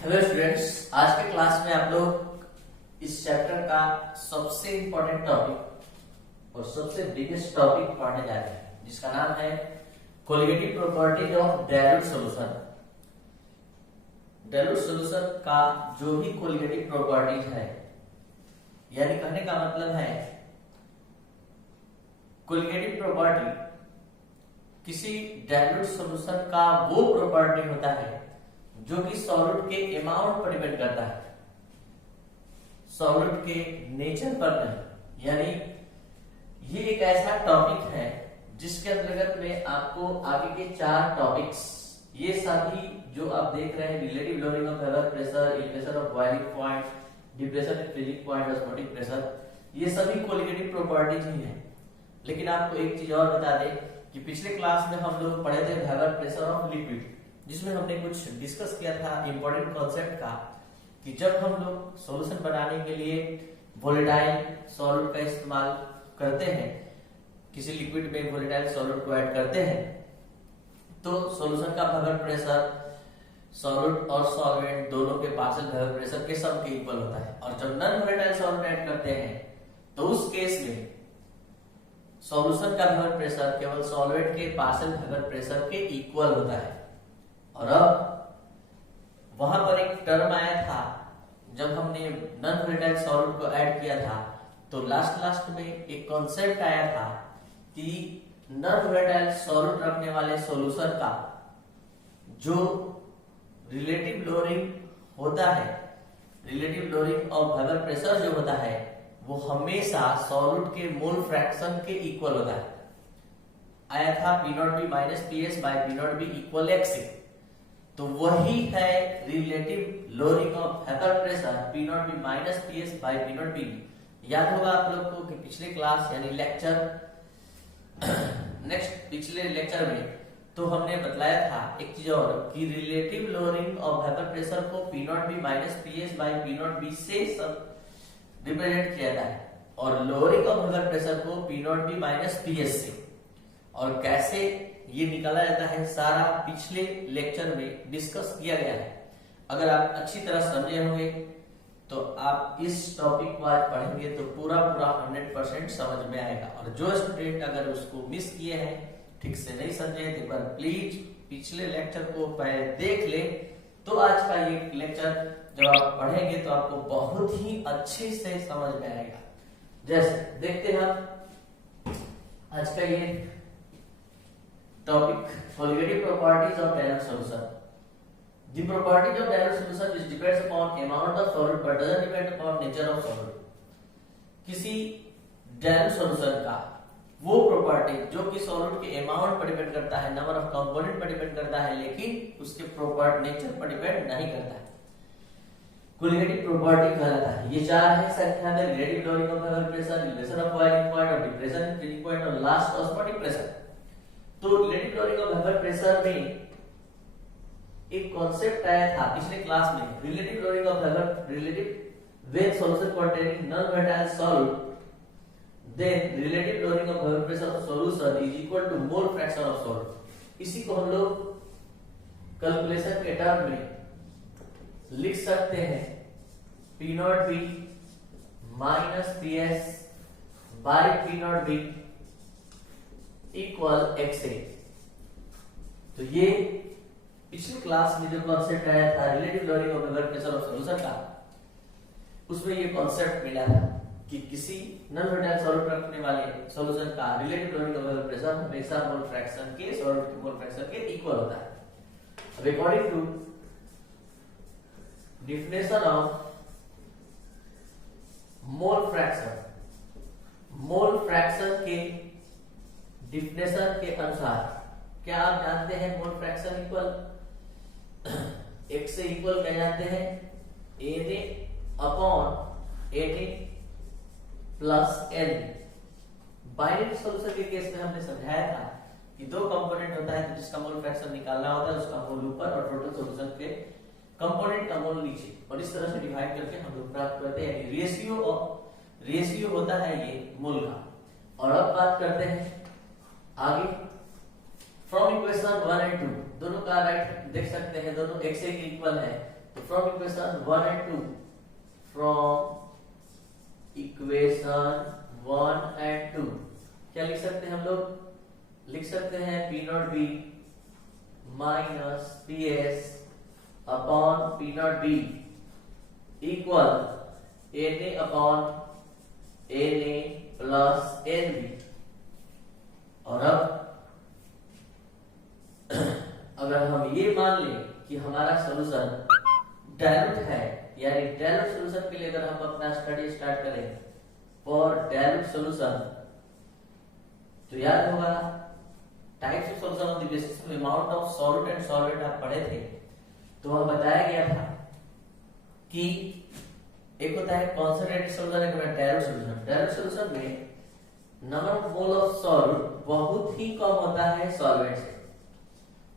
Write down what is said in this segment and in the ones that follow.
Hello students, आज के class में आप लोग इस चैप्टर का सबसे इंपॉर्टेंट टॉपिक और सबसे बिगेस्ट टॉपिक पढ़ने जा रहे हैं, जिसका नाम है colligative properties of dilute solution. Dilute solution का जो भी कोलिगेटिव प्रॉपर्टीज है, यानी कहने का मतलब है कोलिगेटिव प्रॉपर्टी किसी डाइल्यूट सॉल्यूशन का वो प्रॉपर्टी होता है जो कि सॉल्यूट के अमाउंट पर डिपेंड करता है, सॉल्यूट के नेचर पर नहीं। यानी ये एक ऐसा टॉपिक है जिसके अंतर्गत में आपको आगे के 4 टॉपिक्स, ये सभी जो आप देख रहे हैं, relative lowering of vapour pressure, elevation of boiling point, depression in freezing point, osmotic pressure, ये सभी कोलिगेटिव प्रॉपर्टीज ही हैं। लेकिन आपको एक चीज और बता दें कि पिछले क्लास में हम लोग पढ़े थे वेपर प्रेशर ऑफ लिक्विड, जिसमें हमने कुछ डिस्कस किया था इंपॉर्टेंट कॉन्सेप्ट का कि जब हम लोग सॉल्यूशन बनाने के लिए वोलेटाइल सॉल्यूट का इस्तेमाल करते हैं, किसी लिक्विड में वोलेटाइल सॉल्यूट को ऐड करते हैं, तो सॉल्यूशन का वेपर प्रेशर सॉल्यूट और सॉल्वेंट दोनों के पार्शियल वेपर प्रेशर के सम के इक्वल होता है। और जब नॉन वोलेटाइल सॉल्यूट ऐड करते हैं तो उस केस में सॉल्यूशन का वेपर प्रेशर केवल सॉल्वेंट के पार्शियल वेपर प्रेशर के इक्वल होता है। और अब वहां पर एक टर्म आया था, जब हमने नॉन वोलेटाइल सॉल्यूट को ऐड किया था तो लास्ट में एक कॉन्सेप्ट आया था कि नॉन वोलेटाइल सॉल्यूट रखने वाले सॉल्यूशन का जो रिलेटिव लोअरिंग होता है, relative lowering of vapour pressure जो होता है, वो हमेशा सॉल्यूट के मोल फ्रैक्शन के इक्वल होता है। आया था P0B minus PS by P0B equal x। तो वही है relative lowering of vapour pressure P0B minus PS by P0B। याद होगा आप लोग को कि पिछले क्लास यानी लेक्चर पिछले लेक्चर में तो हमने बतलाया था एक चीज और कि relative lowering of vapour pressure को P0B minus PS by P0B से सब रिप्रेजेंट किया जाता है और लोअरिंग ऑफ वेपर प्रेशर को P0B माइनस PS से। और कैसे ये निकाला जाता है सारा पिछले लेक्चर में डिस्कस किया गया है। अगर आप अच्छी तरह समझे होंगे तो आप इस टॉपिक को आज पढ़ेंगे तो पूरा 100% समझ में आएगा। और जो स्टूडेंट अगर उसको मिस किए हैं, ठीक से नहीं समझे, तो एक बार प्लीज पिछले लेक्चर को पहले देख ले, तो आज का ये लेक्चर जब आप पढ़ेंगे तो आपको बहुत ही अच्छे से समझ में आएगा। जैसे देखते हैं आज का ये topic, colligative properties of dilute solution. The properties of dilute solution which depends upon amount of solute but doesn't depend upon nature of solute। किसी dilute solution का वो प्रॉपर्टी जो कि सॉल्यूट के अमाउंट पर डिपेंड करता है, नंबर ऑफ कंपोनेंट पर डिपेंड करता है, लेकिन उसके प्रॉपर्टी नेचर पर डिपेंड नहीं करता है, कोलिगेटिव प्रॉपर्टी कहलाता है। ये 4 है संख्या में, relative lowering of vapour pressure, relation of boiling point और डिप्रेशन इन फ्रीजिंग पॉइंट और लास्ट ऑस्मोटिक प्रेशर। तो relative lowering of vapour pressure में एक कॉन्सेप्ट आया था पिछले क्लास में, relative lowering of vapour, relative when solution containing non volatile solute, then relative lowering of vapour pressure of solution is equal to mole fraction of solute. इसी को हम लोग कैलकुलेशन के टर्म में लिख सकते हैं P0B minus PS by P0B equal XA। तो ये पिछले क्लास में जो कॉन्सेप्ट आया था relative lowering of vapour pressure of solution का, उसमें ये कॉन्सेप्ट मिला था कि किसी नॉन वोलेटाइल सॉल्यूट रखने वाले सॉल्यूशन का relative lowering of vapour pressure हमेशा मोल फ्रैक्शन के सॉल्यूट के मोल फ्रैक्शन के इक्वल होता है। अब according to definition of mole fraction के डेफिनेशन के अनुसार क्या आप जानते हैं मोल फ्रैक्शन इक्वल x से इक्वल क्या जानते हैं, Na upon Na plus N। Binary solution के केस में हमने समझाया था कि 2 कंपोनेंट होता है जिसका मोल फ्रैक्शन निकालना होता है, उसका मोल ऊपर और टोटल सॉल्यूशन के कंपोनेंट का मोल नीचे, और इस तरह से डिवाइड करके हम लोग प्राप्त करते हैं, यानी रेशियो होता है ये मोल का। और अब बात करते हैं आगे फ्रॉम इक्वेशन 1 एंड 2 दोनों का राइट देख सकते हैं, दोनों x के इक्वल है, तो from equation 1 and 2, from equation 1 and 2 क्या लिख सकते हैं हम लोग? लिख सकते हैं P not B minus P S upon P not B equal N A upon N A plus N B. और अब अगर हम ये मान लें कि हमारा सॉल्यूशन डायल्यूट है, यानी डायल्यूट सॉल्यूशन के लिए अगर हम अपना स्टडी स्टार्ट करें फॉर डायल्यूट सॉल्यूशन, तो याद होगा types of solution on the basis of amount of solute and solvent आप पढ़े थे। तो वहां बताया गया था कि एक होता है कॉन्संट्रेटेड सॉल्यूशन, एक होता है डायल्यूट सॉल्यूशन। डायल्यूट सॉल्यूशन में number of mole of solute बहुत ही कम होता है सॉल्वेंट से।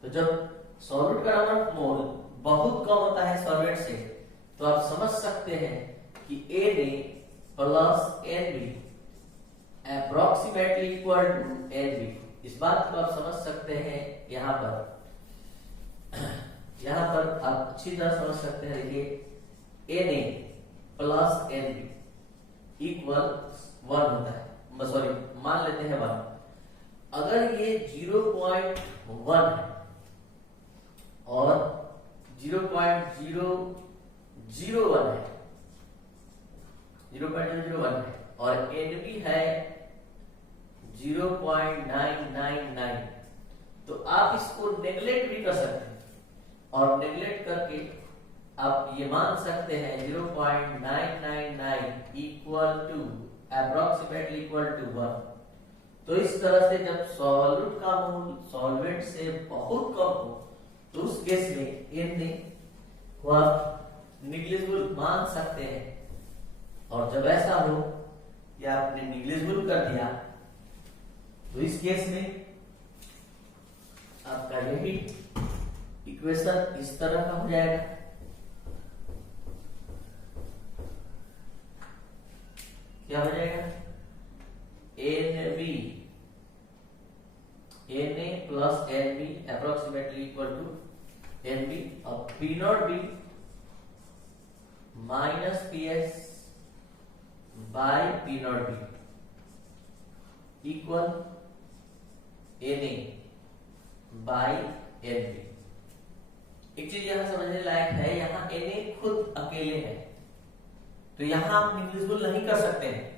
तो जब सॉल्यूट का नंबर ऑफ मोल बहुत कम होता है सॉल्वेंट से, तो आप समझ सकते हैं कि Na plus Nb approximately equal to Nb। इस बात को आप समझ सकते हैं यहाँ पर आप अच्छी तरह समझ सकते हैं। देखिए Na प्लस Nb इक्वल 1 होता है, सॉरी मान लेते हैं 1। अगर ये 0.1 है और 0.001 है, 0.001 है और Nb है 0.999, तो आप इसको नेगलेक्ट भी कर सकते हैं और नेगलेक्ट करके आप ये मान सकते हैं 0.999 equal to approximately equal to 1। तो इस तरह से जब सॉल्यूट का मोल सॉल्वेंट से बहुत कम हो, तो उस केस में Na को आप निग्लिजिबल मान सकते हैं। और जब ऐसा हो या आपने निग्लिजिबल कर दिया, तो इस केस में आपका यही इक्वेशन इस तरह का हो जाएगा। क्या हो जाएगा? NB Na plus Nb approximately equal to Nb और P not B minus PS by P not B equal Na by Nb। एक चीज यहां समझने लायक है, यहाँ Na खुद अकेले है, तो यहां आप निग्लिजिबल नहीं कर सकते हैं।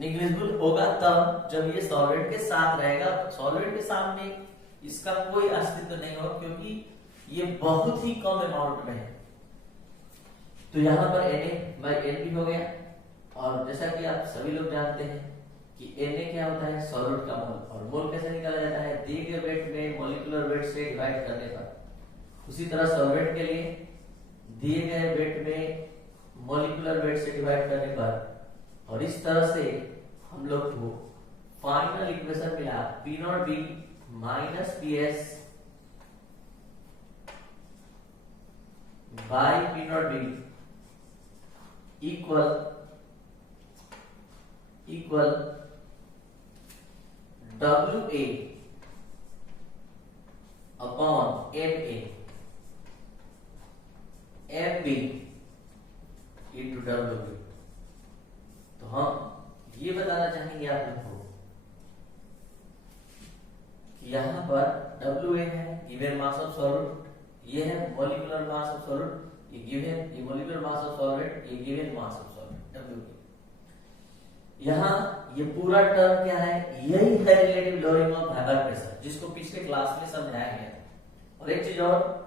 निग्लिजिबल होगा तब जब ये सॉल्वेंट के साथ रहेगा। सॉल्वेंट के सामने इसका कोई अस्तित्व नहीं होगा, क्योंकि ये बहुत ही कम अमाउंट में है। तो यहाँ पर Na बाय Nb हो गया। और जैसा कि आप सभी लोग जानते हैं कि Na क्या होता है? सॉल्यूट का मोल। और मोल कैसे निकाला जाता है? दिए गए वेट में मॉलिक्यूलर वेट से डिवाइड करने पर। उसी तरह सॉल्वेंट के लिए दिए गए वेट में मॉलिक्यूलर वेट से डिवाइड करने पर, और इस तरह से हम लोग को फाइनल इक्वेशन मिला P not B minus PS by P not B equal WA upon MA MB into WB। तो हम ये बताना चाहेंगे आप लोग को कि यहाँ पर WA है गिवन मास ऑफ सॉल्यूट, ये है मॉलिक्यूलर मास ऑफ सॉल्यूट, ये गिवन, ये मॉलिक्यूलर मास ऑफ सॉल्वेंट, ये given mass of solvent WA। यहाँ ये पूरा टर्म क्या है? यही है relative lowering of vapour pressure, जिसको पिछले क्लास में समझाया गया था। और एक चीज और,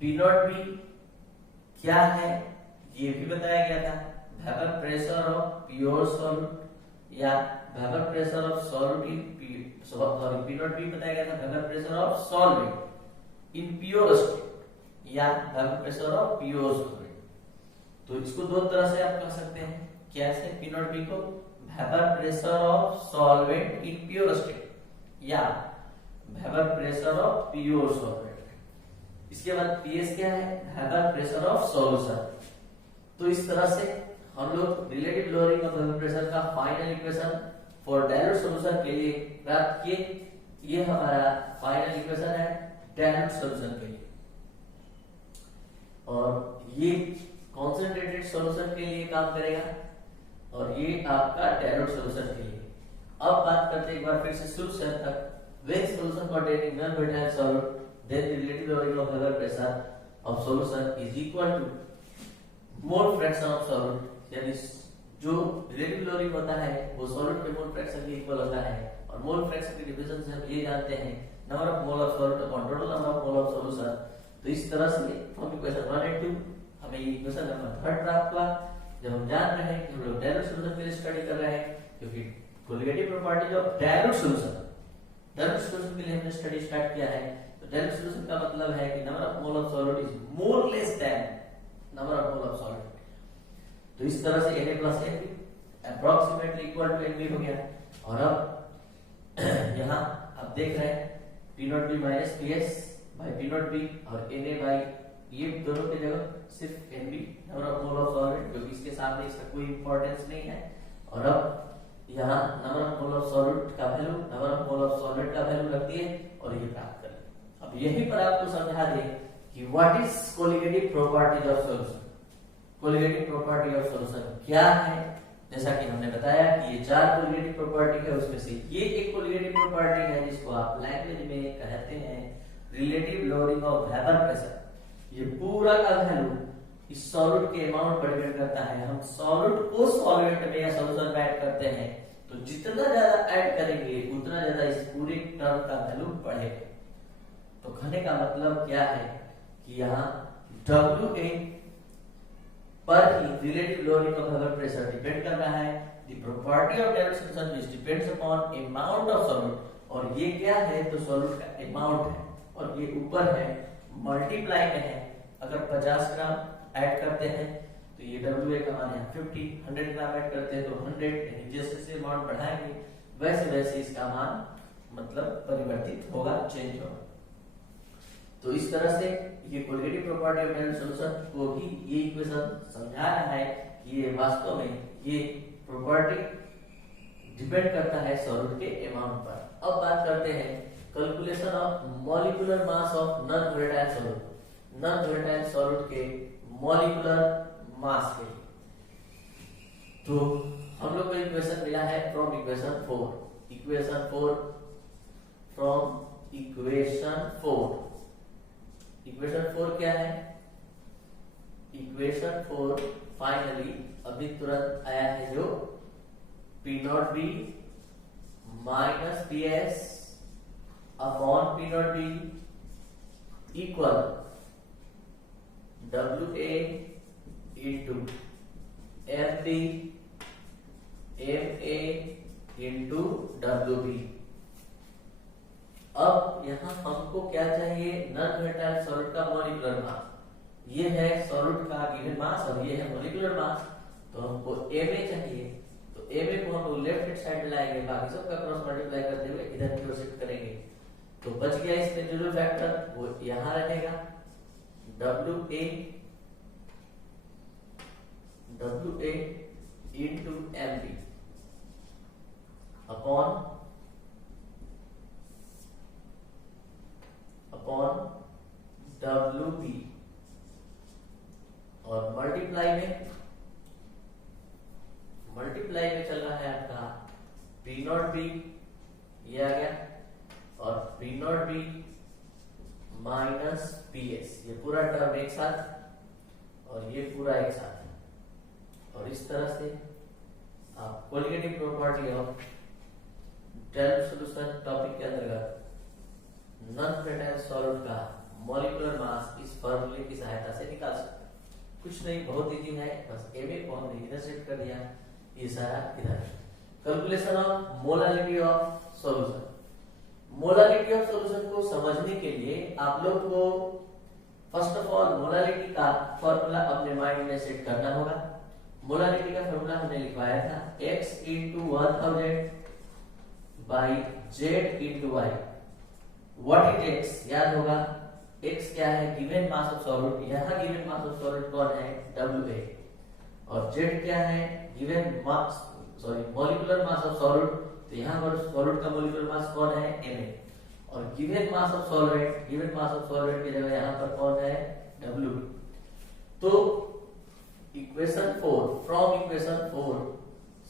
P नॉट B क्या है ये भी बताया गया था। Vapour pressure of pure solute या vapour pressure of solute in P not B बताया गया था vapour pressure of solvent in pure state या vapour pressure of pure solvent. तो इसको दो तरह से आप कह सकते हैं। कैसे? P नॉट B को vapour pressure of solvent in pure state या vapour pressure of pure solvent. इसके बाद PS क्या है? Vapour pressure of solution. तो इस तरह से हम लोग relative lowering of vapour pressure का final equation for dilute solution के लिए प्राप्त किए। ये हमारा फाइनल इक्वेशन है डायल्यूट सॉल्यूशन के लिए। सोल्यूशन के लिए काम करेगा और ये आपका डायल्यूट सोल्यूशन के लिए। अब बात करते हैं एक बार फिर से शुरू से अंत तक। When solution containing non-volatile solid, then the relative lowering of Weber pressure of solution is equal to mole fraction of solid, यानी जो relative lowering होता है वो solid के mole fraction के इक्वल होता है और mole fraction के डिवीजन से हम ये जानते हैं number of mole of solid upon total number of mole of solution। तो इस तरह से हम इक्वेशन 1 और 2 हमें इक्वेशन नंबर 3 प्राप्त हुआ जब हम जान रहे हैं कि हम लोग डायल्यूट सॉल्यूशन के लिए स्टडी कर रहे हैं, क्योंकि colligative properties of dilute solution के लिए हमने स्टडी स्टार्ट किया है। तो डायल्यूट सॉल्यूशन का मतलब है कि number of mole of solid is more less than number of mole of solid. तो इस तरह से Na plus Nb approximately equal to Nb हो गया। और अब यहाँ आप देख रहे हैं P not B minus PS by P not B और Na बाई ये दोनों की जगह सिर्फ Nb number of mole of solid, क्योंकि इसके सामने इसका कोई इंपॉर्टेंस नहीं है। और अब यहाँ number of mole of solid का value number of mole of solid का वैल्यू रख दिए और ये प्राप्त कर लिया। अब यही पर आपको समझा दें कि what is colligative properties of solution. Colligative property of solution क्या है? जैसा कि हमने बताया कि ये 4 कोलिगेटिव प्रॉपर्टी है, उसमें से ये एक कोलिगेटिव प्रॉपर्टी है जिसको आप लैंग्वेज में कहते हैं relative lowering of vapour pressure. ये पूरा का वैल्यू इस सॉलिड के अमाउंट पर डिपेंड करता है। हम सॉलिड को सॉल्वेंट में या सॉल्यूशन में ऐड करते हैं तो जितना ज्यादा ऐड करेंगे उतना ज्यादा इस पूरे टर्म का वैल्यू बढ़ेगा। तो कहने का मतलब क्या है कि यहाँ WA पर ही relative lowering of vapour pressure depend कर रहा है। The property of dilute solution which depends upon amount of solute, और ये क्या है तो सॉल्यूट का अमाउंट है और ये ऊपर है मल्टीप्लाई में है। अगर 50 ग्राम ऐड करते हैं तो ये WA का मान है 50, 100 ग्राम ऐड करते हैं तो 100, यानी जैसे जैसे अमाउंट बढ़ाएंगे वैसे वैसे इसका मान मतलब परिवर्तित होगा, चेंज होगा। तो इस तरह से ये colligative property of dilute solution को भी ये इक्वेशन समझा रहा है कि ये वास्तव में ये प्रॉपर्टी डिपेंड करता है सॉलिड के अमाउंट पर। अब बात करते हैं calculation of molecular mass of non volatile solid. Non volatile solid के मॉलिक्यूलर मास के लिए तो हम लोग को इक्वेशन मिला है from equation 4। Equation 4 from equation 4। Equation 4 क्या है? इक्वेशन 4 फाइनली अभी तुरंत आया है जो P not B minus PS upon P not B equal WA into FB MA into WB। अब यहाँ हमको क्या चाहिए? नॉन वोलेटाइल सॉलिड का मॉलिक्यूलर मास। ये है सॉलिड का गिवन मास और ये है मॉलिक्यूलर मास। तो हमको Ma चाहिए, तो Ma को हम लोग लेफ्ट हैंड साइड में लाएंगे, बाकी सबका क्रॉस मल्टीप्लाई करते हुए इधर की ओर शिफ्ट करेंगे। तो बच गया इसमें जो फैक्टर वो यहाँ रहेगा WA into MB upon WB और मल्टीप्लाई में चल रहा है आपका P नॉट बी, ये आ गया, और P not B minus PS, ये पूरा टर्म एक साथ और ये पूरा एक साथ। और इस तरह से आप colligative property of dilute solution topic के अंतर्गत नॉन वोलेटाइल सॉलिड का मॉलिक्यूलर मास इस फॉर्मूले की सहायता से निकाल सकते हैं। कुछ नहीं, बहुत इजी है, बस Ma को हमने इधर सेट कर दिया, ये सारा इधर। Calculation of molarity of solution. Molarity of solution को समझने के लिए आप लोग को फर्स्ट ऑफ ऑल मोलारिटी का फॉर्मूला अपने माइंड में सेट करना होगा। मोलारिटी का फॉर्मूला हमने लिखवाया था x into 1000 by z into y। What it x याद होगा, x क्या है? Given mass of solid. यहाँ गिवन मास ऑफ सॉलिड कौन है? WA। और z क्या है? Given mass molecular mass of solid. तो यहाँ पर सॉलिड का मॉलिक्यूलर मास कौन है? Ma। और गिवन मास ऑफ सॉलिड की जगह यहाँ पर कौन है? W। तो इक्वेशन 4, फ्रॉम इक्वेशन 4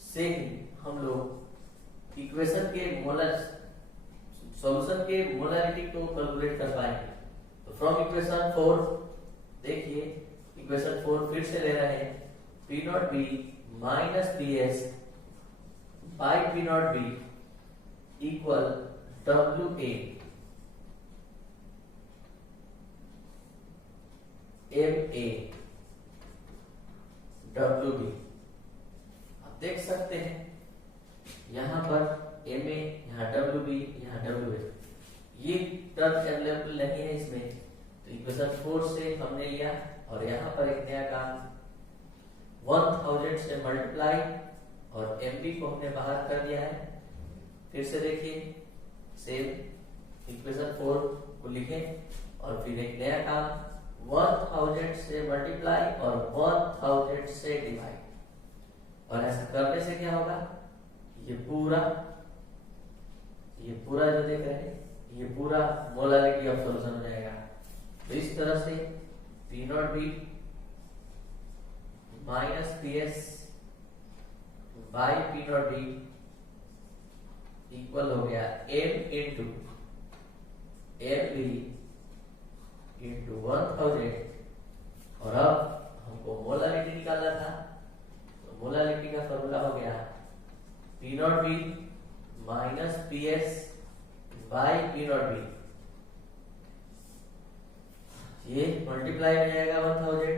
से ही हम लोग इक्वेशन के मोलर सॉल्यूशन के मोलारिटी को कैलकुलेट कर पाएंगे। तो फ्रॉम इक्वेशन 4 देखिए, इक्वेशन 4 फिर से ले रहे हैं, P not B minus P S by P not B equal W A M A W B. आप देख सकते हैं यहां पर एम ए, यहाँ डब्ल्यू बी, यहाँ डब्ल्यू ए, ये टर्म अवेलेबल नहीं है इसमें। तो इक्वेशन 4 से हमने लिया और यहाँ पर एक नया काम 1000 से मल्टीप्लाई और एम बी को हमने बाहर कर दिया है। फिर से देखिए, सेम इक्वेशन 4 को लिखें और फिर एक नया काम 1000 से मल्टीप्लाई और 1000 से डिवाइड। और ऐसा करने से क्या होगा, ये पूरा जो देख रहे हैं, ये पूरा मोलारिटी ऑफ सॉल्यूशन हो जाएगा। तो इस तरह से P not B minus P S by P not B equal हो गया m into M B into 1000। और अब हमको मोलारिटी निकालना था, तो मोलारिटी का फॉर्मूला हो गया P not B minus P S by P not B, ये मल्टीप्लाई हो जाएगा 1000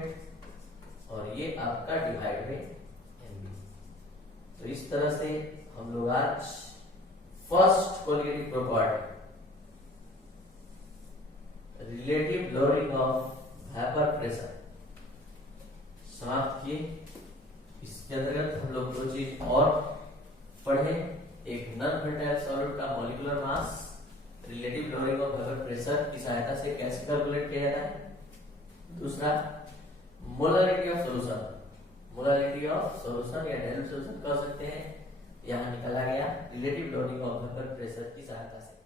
और ये आपका डिवाइड में एमबी। तो इस तरह से हम लोग आज first colligative property relative lowering of vapour pressure समाप्त किए। इसके अंतर्गत हम लोग दो चीज और पढ़े, एक नॉन वोलेटाइल सॉलिड का molecular mass relative lowering of vapour pressure की सहायता से कैसे कैलकुलेट किया जाता है, दूसरा मोलारिटी ऑफ सॉल्यूशन या डाइल्यूट सॉल्यूशन कह सकते हैं, यहाँ निकाला गया relative lowering of vapour pressure की सहायता से।